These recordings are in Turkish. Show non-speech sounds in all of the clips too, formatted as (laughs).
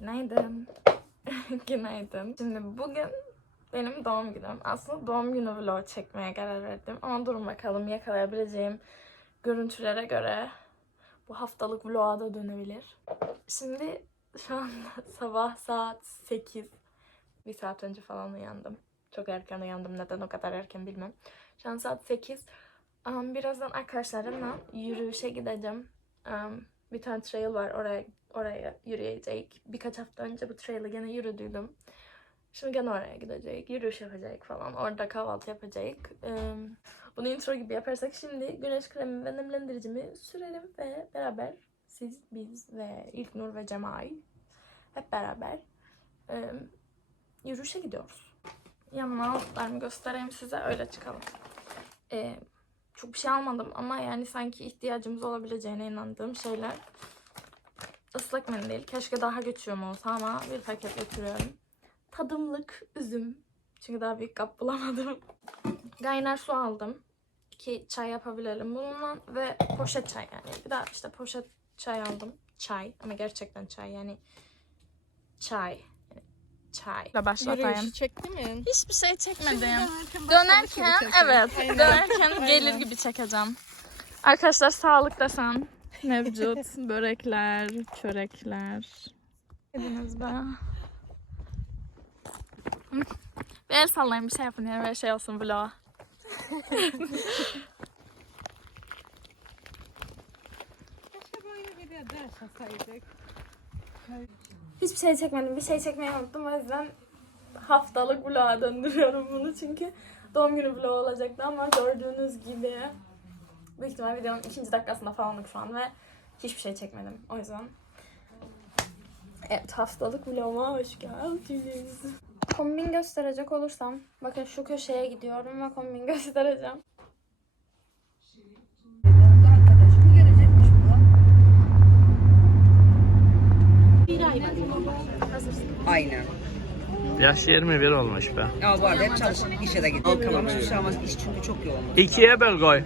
Günaydın. (laughs) Günaydın. Şimdi bugün benim doğum günüm. Aslında doğum günü vlog çekmeye karar verdim. Ama durun bakalım yakalayabileceğim görüntülere göre bu haftalık vloga da dönebilir. Şimdi şu an (laughs) sabah saat 8. Bir saat önce falan uyandım. Çok erken uyandım. Neden o kadar erken bilmem. Şu an saat 8. Um, birazdan arkadaşlarımla yürüyüşe gideceğim. Bir tane trail var oraya oraya yürüyecek. Birkaç hafta önce bu trail'ı gene yürüdüydüm. Şimdi gene oraya gidecek. Yürüyüş yapacak falan. Orada kahvaltı yapacak. Bunu intro gibi yaparsak şimdi güneş kremi ve nemlendiricimi sürelim ve beraber siz, biz ve İlknur ve Cemal hep beraber yürüyüşe gidiyoruz. Yanıma aldıklarımı göstereyim size öyle çıkalım. Çok bir şey almadım ama yani sanki ihtiyacımız olabileceğine inandığım şeyler Islak mendil. Keşke daha götürüyorum olsa ama bir paket götürüyorum. Tadımlık üzüm. Çünkü daha büyük kap bulamadım. (laughs) Kaynar su aldım. Ki çay yapabilelim bununla. Ve poşet çay yani. Bir daha işte poşet çay aldım. Çay. Ama gerçekten çay yani. Çay. Çay. Başlatayım. Yürüyüş çekti mi? Hiçbir şey çekmedim. Dönerken Dönerken evet. Aynen. Dönerken gelir gibi çekeceğim. Arkadaşlar sağlık desen mevcut. (laughs) Börekler, çörekler. Yediniz be. Bir el sallayın bir şey yapın yani böyle şey olsun vlog. Keşke böyle bir de ders atsaydık. (laughs) Hiçbir şey çekmedim. Bir şey çekmeyi unuttum. O yüzden haftalık vloga döndürüyorum bunu. Çünkü doğum günü vlogu olacaktı ama gördüğünüz gibi büyük ihtimal videonun ikinci dakikasında falanlık şu an ve hiçbir şey çekmedim. O yüzden Evet haftalık vloguma hoş geldiniz. Kombin gösterecek olursam bakın şu köşeye gidiyorum ve kombin (laughs) göstereceğim. Aynen. Yaş 21 olmuş be. Ama bu arada hep çalışıp işe de gidiyor. Kafamız bir şey olmaz. İş çünkü çok yoğun. İkiye böl koy.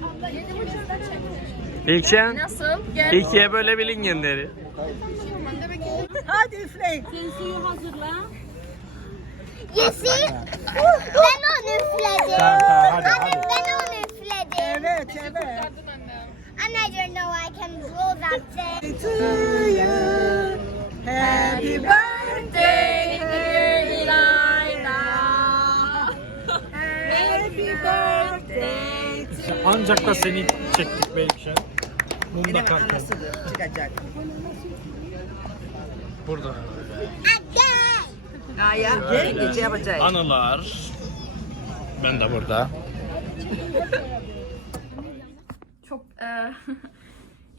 İlken Nasıl? Gel. ikiye bölebilin genleri. Hadi üfleyin. Yesi, ben onu üfledim. Tamam tamam hadi Anne hadi. ben onu üfledim. Evet evet. And I don't know I can blow that thing. To you. Happy birthday. Ancak da seni çektik belki. Mum da Benim kalktı. anasıdır çıkacak. Burada. Again. Ya ya. Gelin gece yapacağız. Anılar. Ben de burada. Çok e,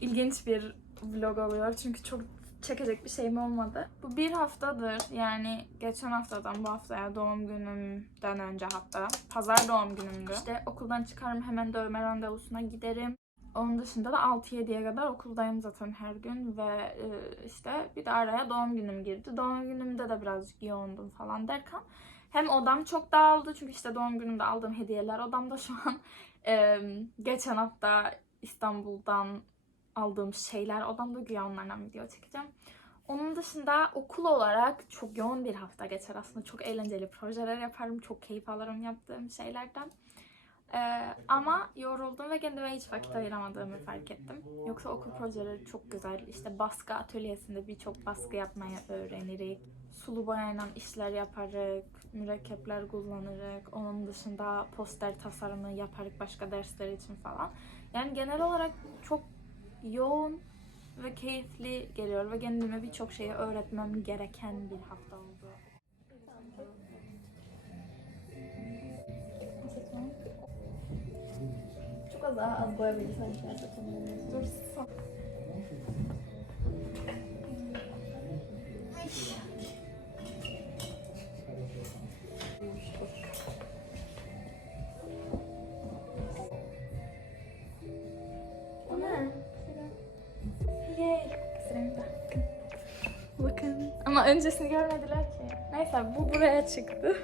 (laughs) ilginç bir vlog oluyor çünkü çok çekecek bir şeyim olmadı. Bu bir haftadır yani geçen haftadan bu haftaya doğum günümden önce hatta pazar doğum günümdü. İşte okuldan çıkarım hemen dövme randevusuna giderim. Onun dışında da 6-7'ye kadar okuldayım zaten her gün ve e, işte bir de araya doğum günüm girdi. Doğum günümde de birazcık yoğundum falan derken hem odam çok dağıldı çünkü işte doğum günümde aldığım hediyeler odamda şu an. (laughs) Geçen hafta İstanbul'dan aldığım şeyler odamda güya onlardan video çekeceğim. Onun dışında okul olarak çok yoğun bir hafta geçer aslında. Çok eğlenceli projeler yaparım. Çok keyif alırım yaptığım şeylerden. Ee, ama yoruldum ve kendime hiç vakit ayıramadığımı fark ettim. Yoksa okul projeleri çok güzel. İşte baskı atölyesinde birçok baskı yapmayı öğrenirik. Sulu boyayla işler yaparık, mürekkepler kullanırık. Onun dışında poster tasarımı yaparık başka dersler için falan. Yani genel olarak çok yoğun ve keyifli geliyor ve kendime birçok şeyi öğretmem gereken bir hafta oldu. Çok az daha az boyabilirsen gerçekten. Dur. Öncesini görmediler ki. Neyse bu buraya çıktı.